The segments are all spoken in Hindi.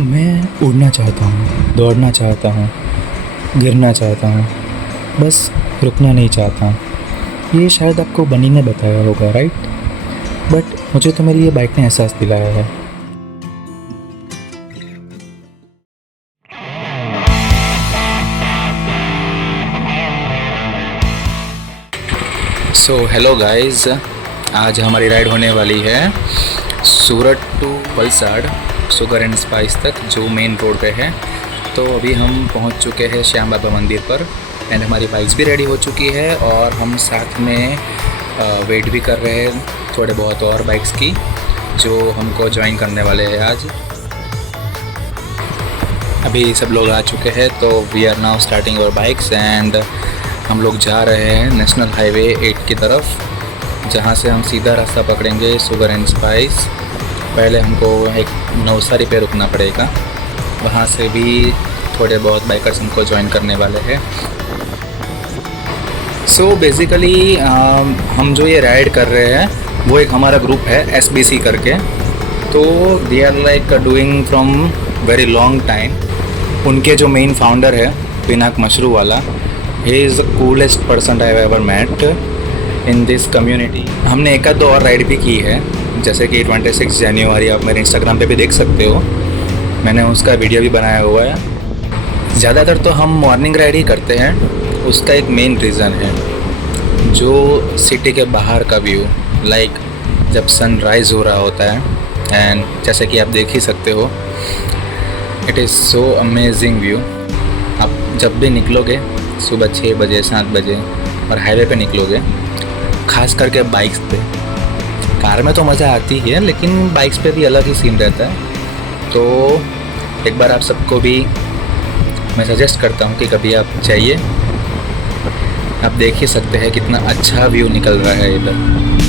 मैं उड़ना चाहता हूँ, दौड़ना चाहता हूँ, गिरना चाहता हूँ, बस रुकना नहीं चाहता हूँ। ये शायद आपको बनी ने बताया होगा, राइट? बट मुझे तो मेरी ये बाइक ने एहसास दिलाया है। सो हेलो गाइस, आज हमारी राइड होने वाली है Surat to Valsad sugar and spice तक, जो मेन रोड पे है। तो अभी हम पहुंच चुके हैं श्याम बाबा मंदिर पर एंड हमारी बाइक्स भी रेडी हो चुकी है और हम साथ में वेट भी कर रहे हैं थोड़े बहुत और बाइक्स की जो हमको ज्वाइन करने वाले हैं आज। अभी सब लोग आ चुके हैं, तो we are now starting our bikes and हम लोग जा रहे हैं नेशनल हाईवे 8 की तरफ, जहाँ से हम सीधा रास्ता पकड़ेंगे शुगर एंड स्पाइस। पहले हमको एक नवसारी पे रुकना पड़ेगा, वहाँ से भी थोड़े बहुत बाइकर्स हमको ज्वाइन करने वाले हैं। सो बेसिकली हम जो ये राइड कर रहे हैं वो एक हमारा ग्रुप है SBC करके। तो they are like doing from very long time. उनके जो मेन फाउंडर है पिनाक मशरू वाला, he is the coolest person I have ever met in this community. हमने एक आध दो और राइड भी की है, जैसे कि 26 जनवरी आप मेरे इंस्टाग्राम पे भी देख सकते हो, मैंने उसका वीडियो भी बनाया हुआ है। ज़्यादातर तो हम मॉर्निंग राइड ही करते हैं। उसका एक मेन रीज़न है जो सिटी के बाहर का व्यू, लाइक जब सनराइज़ हो रहा होता है एंड जैसे कि आप देख ही सकते हो, it is so amazing view. आप जब भी निकलोगे सुबह 6 बजे 7 बजे और हाईवे पे निकलोगे, ख़ास करके बाइक्स पे, कार में तो मज़ा आती है लेकिन बाइक्स पे भी अलग ही सीन रहता है। तो एक बार आप सबको भी मैं सजेस्ट करता हूँ कि कभी आप चाहिए, आप देख ही सकते हैं कितना अच्छा व्यू निकल रहा है इधर।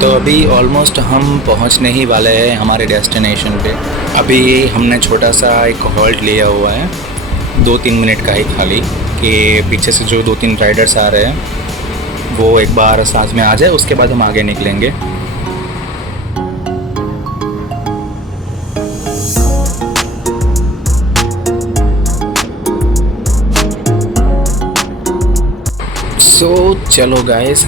तो अभी ऑलमोस्ट हम पहुंचने ही वाले हैं हमारे डेस्टिनेशन पे। अभी हमने छोटा सा एक हॉल्ट लिया हुआ है 2-3 मिनट का ही खाली, कि पीछे से जो 2-3 राइडर्स आ रहे हैं वो एक बार साथ में आ जाए, उसके बाद हम आगे निकलेंगे। सो चलो गाइस,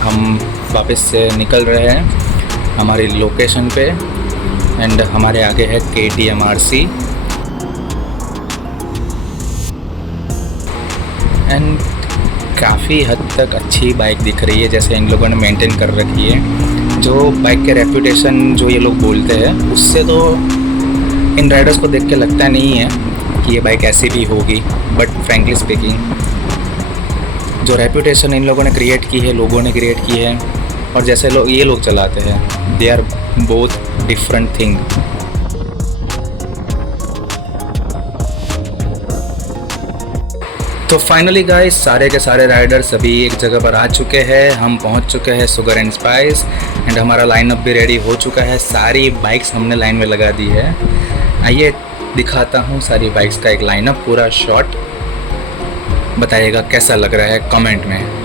हम वापस से निकल रहे हैं हमारी लोकेशन पे एंड हमारे आगे है KTM RC एंड काफ़ी हद तक अच्छी बाइक दिख रही है, जैसे इन लोगों ने मेंटेन कर रखी है। जो बाइक के रेपुटेशन जो ये लोग बोलते हैं, उससे तो इन राइडर्स को देख के लगता नहीं है कि ये बाइक ऐसी भी होगी, बट फ्रैंकली स्पीकिंग जो रेपुटेशन इन लोगों ने क्रिएट की है, लोगों ने क्रिएट की है, और जैसे लोग ये लोग चलाते हैं, they are both different thing. तो फाइनली गाइस, सारे के सारे राइडर्स अभी एक जगह पर आ चुके हैं। हम पहुंच चुके हैं शुगर एंड स्पाइस एंड हमारा लाइनअप भी रेडी हो चुका है। सारी बाइक्स हमने लाइन में लगा दी है। आइए दिखाता हूँ सारी बाइक्स का एक लाइनअप, पूरा शॉट। बताइएगा कैसा लग रहा है कमेंट में।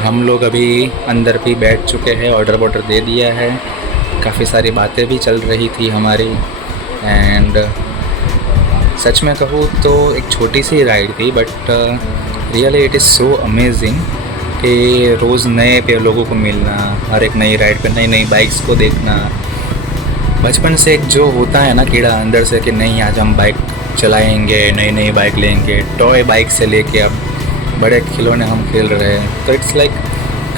हम लोग अभी अंदर भी बैठ चुके हैं, ऑर्डर वॉर्डर दे दिया है, काफ़ी सारी बातें भी चल रही थी हमारी एंड सच में कहूँ तो एक छोटी सी राइड थी, but really it is so amazing कि रोज़ नए पे लोगों को मिलना, हर एक नई राइड पे नई नई बाइक्स को देखना, बचपन से एक जो होता है ना कीड़ा अंदर से कि नहीं आज हम बाइक चलाएंगे, नई नई बाइक लेंगे, टॉय बाइक से लेके अब बड़े खिलौने हम खेल रहे हैं, तो इट्स लाइक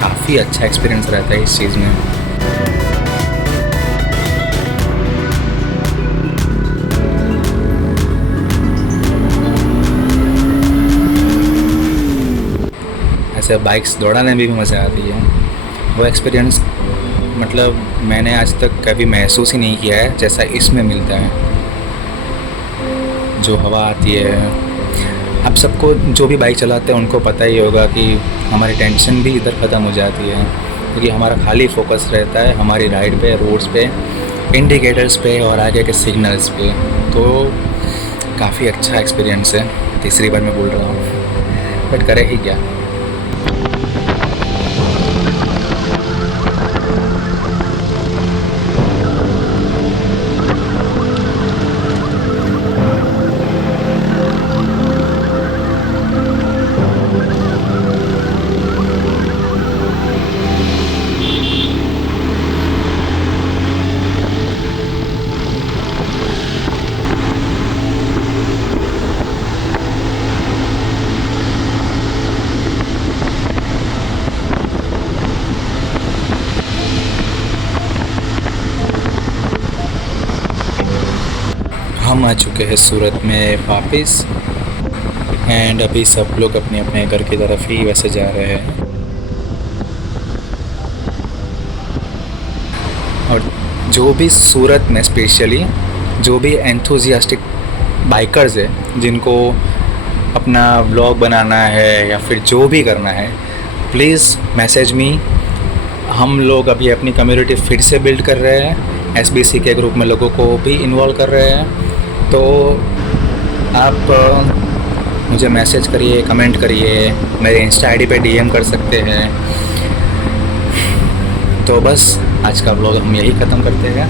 काफ़ी अच्छा एक्सपीरियंस रहता है इस चीज़ में। ऐसे बाइक्स दौड़ाने में भी मज़ा आती है। वो एक्सपीरियंस मतलब मैंने आज तक कभी महसूस ही नहीं किया है जैसा इसमें मिलता है। जो हवा आती है, अब सबको जो भी बाइक चलाते हैं उनको पता ही होगा कि हमारी टेंशन भी इधर ख़त्म हो जाती है, क्योंकि हमारा खाली फोकस रहता है हमारी राइड पे, रोड्स पे, इंडिकेटर्स पे और आगे के सिग्नल्स पे। तो काफ़ी अच्छा एक्सपीरियंस है, तीसरी बार मैं बोल रहा हूँ, बट करे ही क्या। हम आ चुके हैं सूरत में वापस, एंड अभी सब लोग अपने अपने घर की तरफ ही वैसे जा रहे हैं। और जो भी सूरत में स्पेशली जो भी एंथुजियास्टिक बाइकर्स है जिनको अपना व्लॉग बनाना है या फिर जो भी करना है, प्लीज़ मैसेज मी। हम लोग अभी अपनी कम्युनिटी फिर से बिल्ड कर रहे हैं, एसबीसी के ग्रुप में लोगों को भी इन्वॉल्व कर रहे हैं। तो आप मुझे मैसेज करिए, कमेंट करिए, मेरे इंस्टा आईडी पे डीएम कर सकते हैं। तो बस आज का व्लॉग हम यही ख़त्म करते हैं।